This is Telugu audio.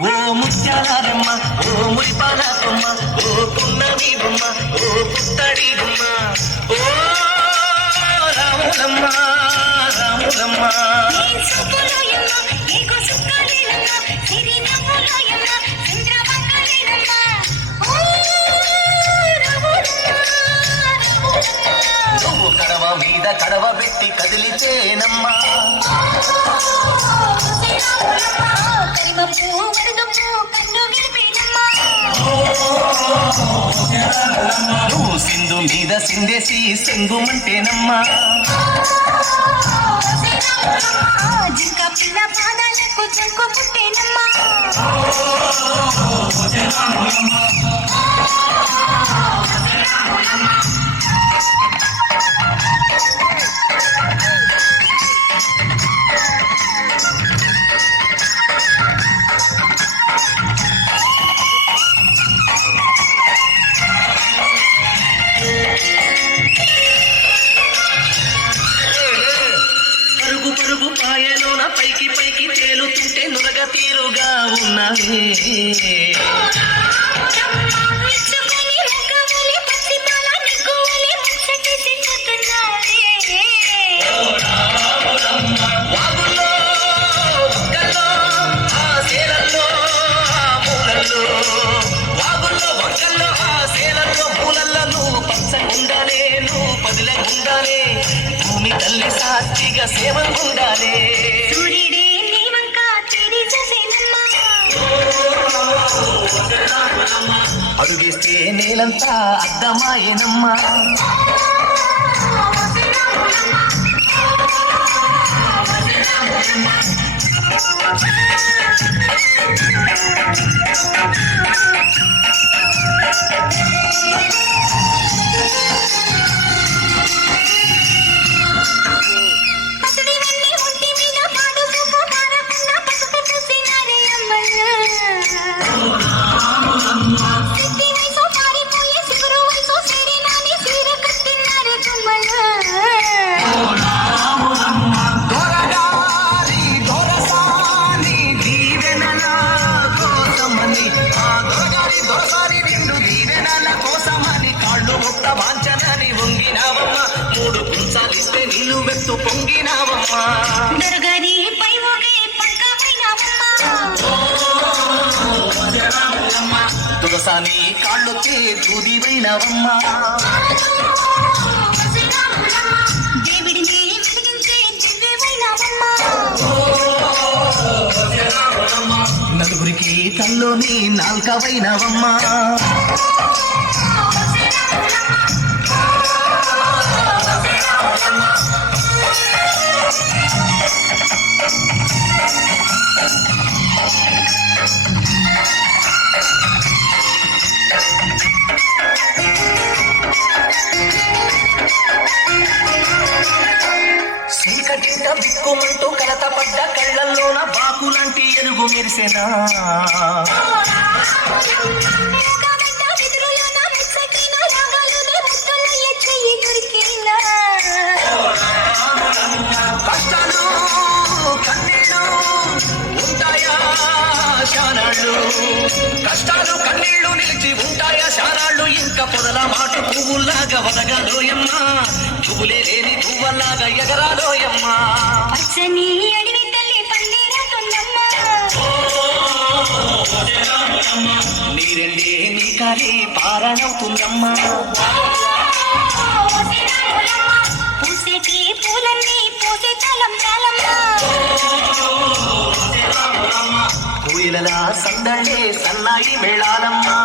ఓ ముత్యాలమ్మ ఓ మురిపాల కొమ్మ ఓ పున్నమి బొమ్మ ఓ పుత్తడి గుమ్మ ఓ రాములమ్మ రాములమ్మ నువ్వు కడవ మీద కడవ పెట్టి కదిలితేనమ్మా నువ్వు సింధు మీద సిందేసి సెంగుమంటేనమ్మా జింక పిల్ల పాదాలకు జంకు పుట్టేనమ్మా పరుగు పాయలోన పైకి పైకి తేలుతుంటే నురగ తీరుగా ఉన్నవే వాగుల్లో ఒక్కల్లో ఆ సేలల్లో ఆ మూలల్లో వాగుల్లో ఒక్కల్లో ఆ సేలల్లో మూలల్లో నువ్వు పచ్చగుండాలే నువ్వు పదిలగుండాలే భూమి తల్లి సాక్షిగా సేవగుండాలే అడుగేస్తే నేలంతా అద్దమాయనమ్మా మూడు కుంచాలిస్తే నీళ్ళు వెత్తు పొంగినావమ్మా తులసాని కాళ్ళొచ్చే దూదివైనవమ్మా నలుగురికి కల్లోని నాల్కవైనవమ్మా చీకటింట బిక్కుమంటూ కలత పడ్డ కళ్ళల్లోన బాకులాంటి ఎరుగు మెరిసెనా కష్టాలు కన్నీళ్ళు ఉంటాయా శానాళ్ళు కష్టాలు కన్నీళ్లు నిలిచి ఉంటాయా శానాళ్ళు ఇంకా పొదల మాట పువ్వులాగా వదగాలోయమ్మా పువ్వులే లేని పువ్వలాగా ఎగరాలోయమ్మా నీరెండే నీ కాలి పారణవుతుందమ్మా కోయిలలా సందళ్ళే సన్నాయి మేళాలమ్మా